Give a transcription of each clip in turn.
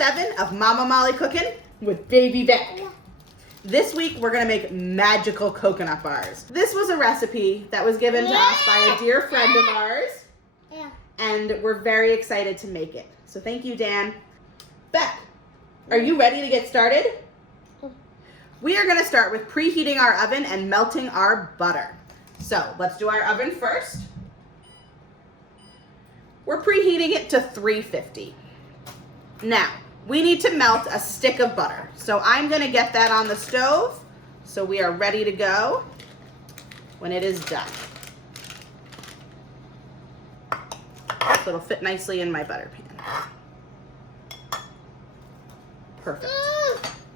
7 of Mama Molly Cookin' with Baby Beck. This week we're gonna make magical coconut bars. This was a recipe that was given to us by a dear friend of ours. And we're very excited to make it. So thank you, Dan. Beck, are you ready to get started? We are gonna start with preheating our oven and melting our butter. So let's do our oven first. We're preheating it to 350. Now, we need to melt a stick of butter. So I'm gonna get that on the stove so we are ready to go when it is done. So it'll fit nicely in my butter pan. Perfect.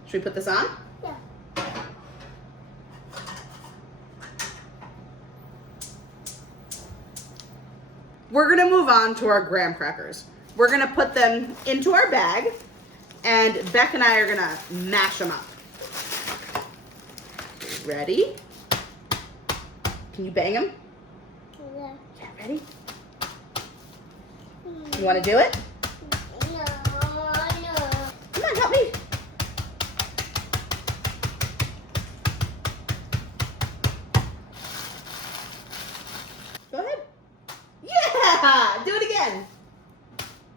Should we put this on? Yeah. We're gonna move on to our graham crackers. We're gonna put them into our bag, and Beck and I are gonna mash them up. Ready? Can you bang them? Yeah. Yeah, ready? You wanna do it? No. Come on, help me. Go ahead. Yeah! Do it again.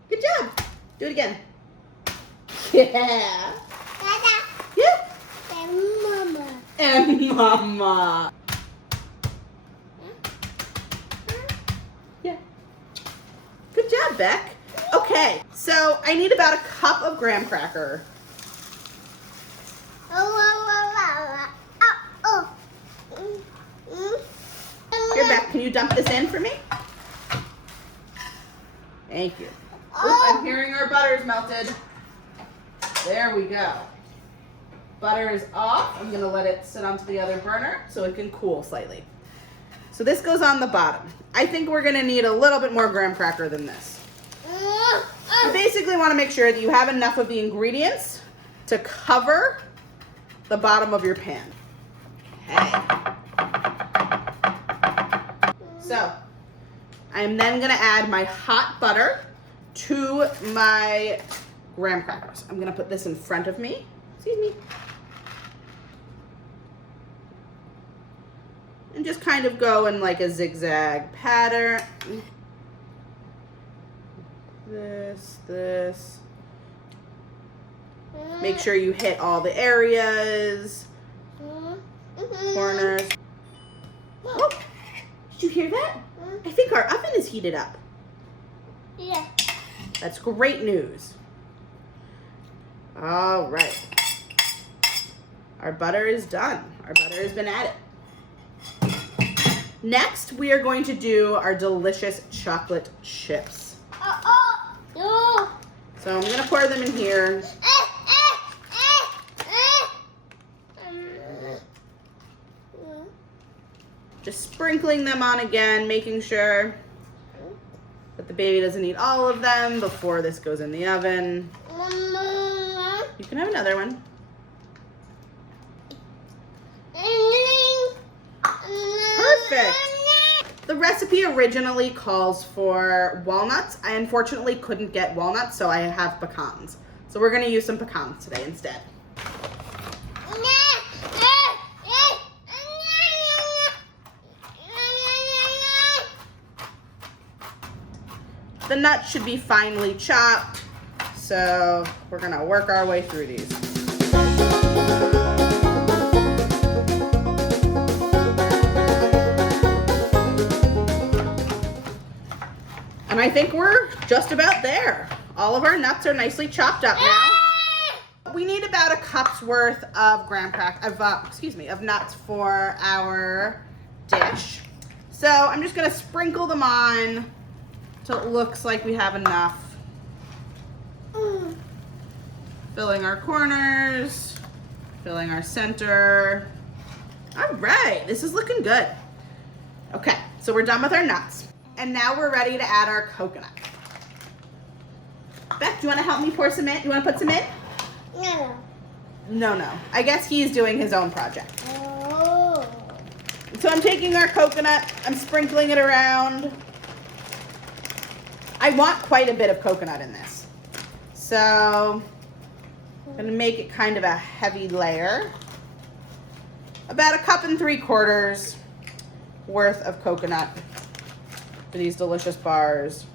Good job. Do it again. Yeah. Dada. Yeah. And Mama. And Mama. Yeah. Good job, Beck. Okay, so I need about a cup of graham cracker. Here, Beck, can you dump this in for me? Thank you. Oop, I'm hearing our butter's melted. There we go. Butter is off. I'm gonna let it sit onto the other burner so it can cool slightly. So this goes on the bottom. I think we're gonna need a little bit more graham cracker than this. You basically wanna make sure that you have enough of the ingredients to cover the bottom of your pan. Okay. So, I'm then gonna add my hot butter to my graham crackers. I'm gonna put this in front of me. Excuse me. And just kind of go in like a zigzag pattern. This. Make sure you hit all the areas, corners. Oh, did you hear that? I think our oven is heated up. Yeah. That's great news. All right. Our butter is done. Our butter has been added. Next, we are going to do our delicious chocolate chips. No. So I'm gonna pour them in here. Just sprinkling them on again, making sure that the baby doesn't eat all of them before this goes in the oven. You can have another one. Perfect. The recipe originally calls for walnuts. I unfortunately couldn't get walnuts, so I have pecans. So we're gonna use some pecans today instead. The nuts should be finely chopped, so we're gonna work our way through these. And I think we're just about there. All of our nuts are nicely chopped up now. We need about a cup's worth of of nuts for our dish. So I'm just gonna sprinkle them on so it looks like we have enough. Filling our corners, filling our center. All right, this is looking good. Okay, so we're done with our nuts. And now we're ready to add our coconut. Beck, do you want to help me pour some in? You want to put some in? No. No. I guess he's doing his own project. Oh. So I'm taking our coconut, I'm sprinkling it around. I want quite a bit of coconut in this. So I'm gonna make it kind of a heavy layer. About 1.75 cups worth of coconut for these delicious bars.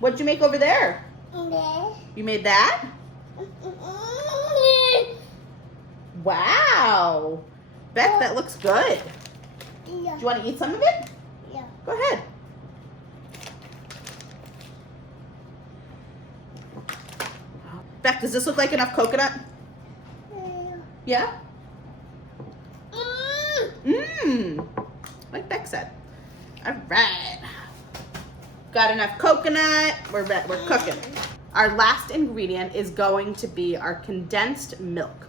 What'd you make over there? You made that? Wow. Beck, that looks good. Do you want to eat some of it? Yeah. Go ahead. Beck, does this look like enough coconut? Yeah? Like Beck said. All right. Got enough coconut. We're cooking. Our last ingredient is going to be our condensed milk.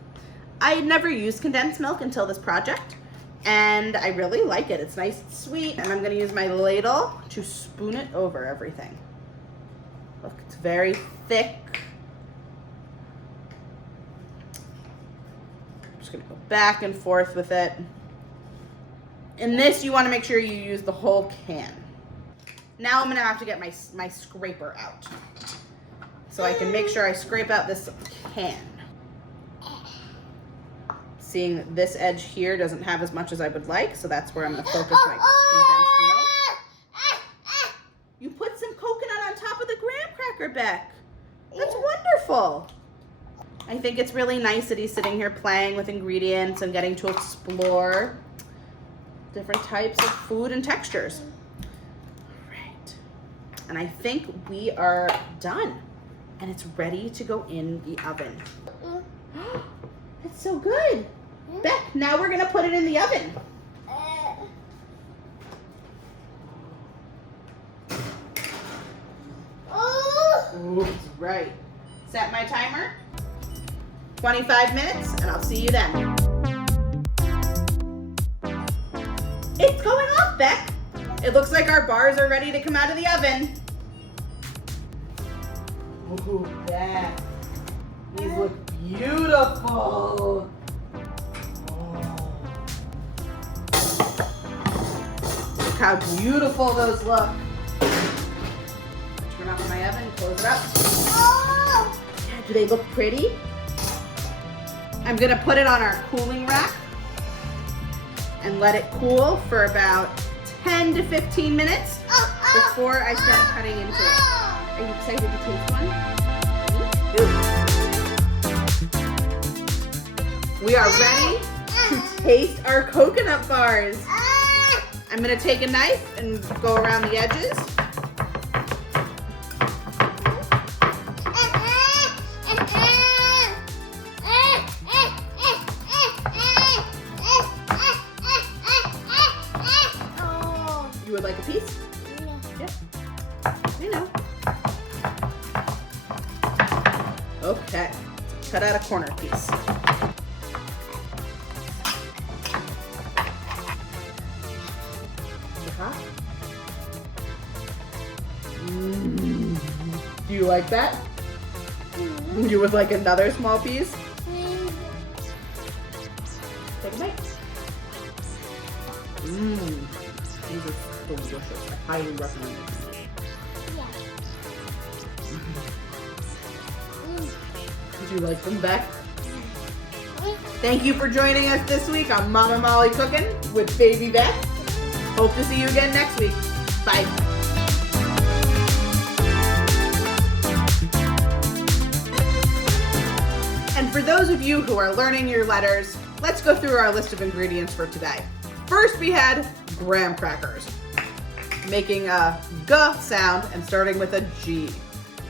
I had never used condensed milk until this project, and I really like it. It's nice and sweet, and I'm gonna use my ladle to spoon it over everything. Look, it's very thick. I'm just gonna go back and forth with it. In this, you wanna make sure you use the whole can. Now I'm gonna have to get my scraper out, so I can make sure I scrape out this can. Seeing this edge here doesn't have as much as I would like, so that's where I'm gonna focus my condensed milk. You put some coconut on top of the graham cracker, Beck. That's wonderful. I think it's really nice that he's sitting here playing with ingredients and getting to explore different types of food and textures. All right, and I think we are done, and it's ready to go in the oven. It's so good. Beck, now we're gonna put it in the oven. Oops, right. Set my timer. 25 minutes, and I'll see you then. It's going off, Beck. It looks like our bars are ready to come out of the oven. Ooh, Beck. These look beautiful. Look how beautiful those look. Turn off my oven, close it up. Yeah, do they look pretty? I'm gonna put it on our cooling rack and let it cool for about 10 to 15 minutes before I start cutting into it. Are you excited to taste one? We are ready to taste our coconut bars. I'm gonna take a knife and go around the edges. You would like a piece? Yeah. I know. Okay. Cut out a corner piece. Do you like that? You would like another small piece? Take a bite. These are delicious. I highly recommend it. Did you like them, Beck? Thank you for joining us this week on Mama Molly Cooking with Baby Beck. Hope to see you again next week. Bye. And for those of you who are learning your letters, let's go through our list of ingredients for today. First, we had graham crackers, making a G sound and starting with a G.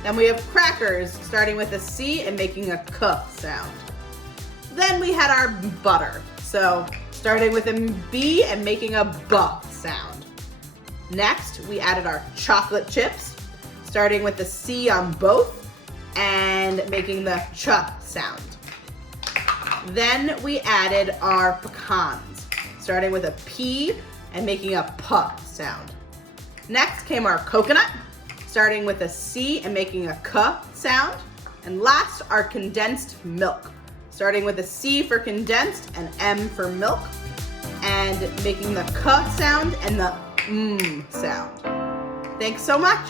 Then we have crackers, starting with a C and making a K sound. Then we had our butter, so starting with a B and making a B sound. Next, we added our chocolate chips, starting with the C on both and making the ch sound. Then we added our pecans, starting with a P and making a P sound. Next came our coconut, starting with a C and making a K sound. And last, our condensed milk, starting with a C for condensed and M for milk, and making the K sound and the sound. Thanks so much.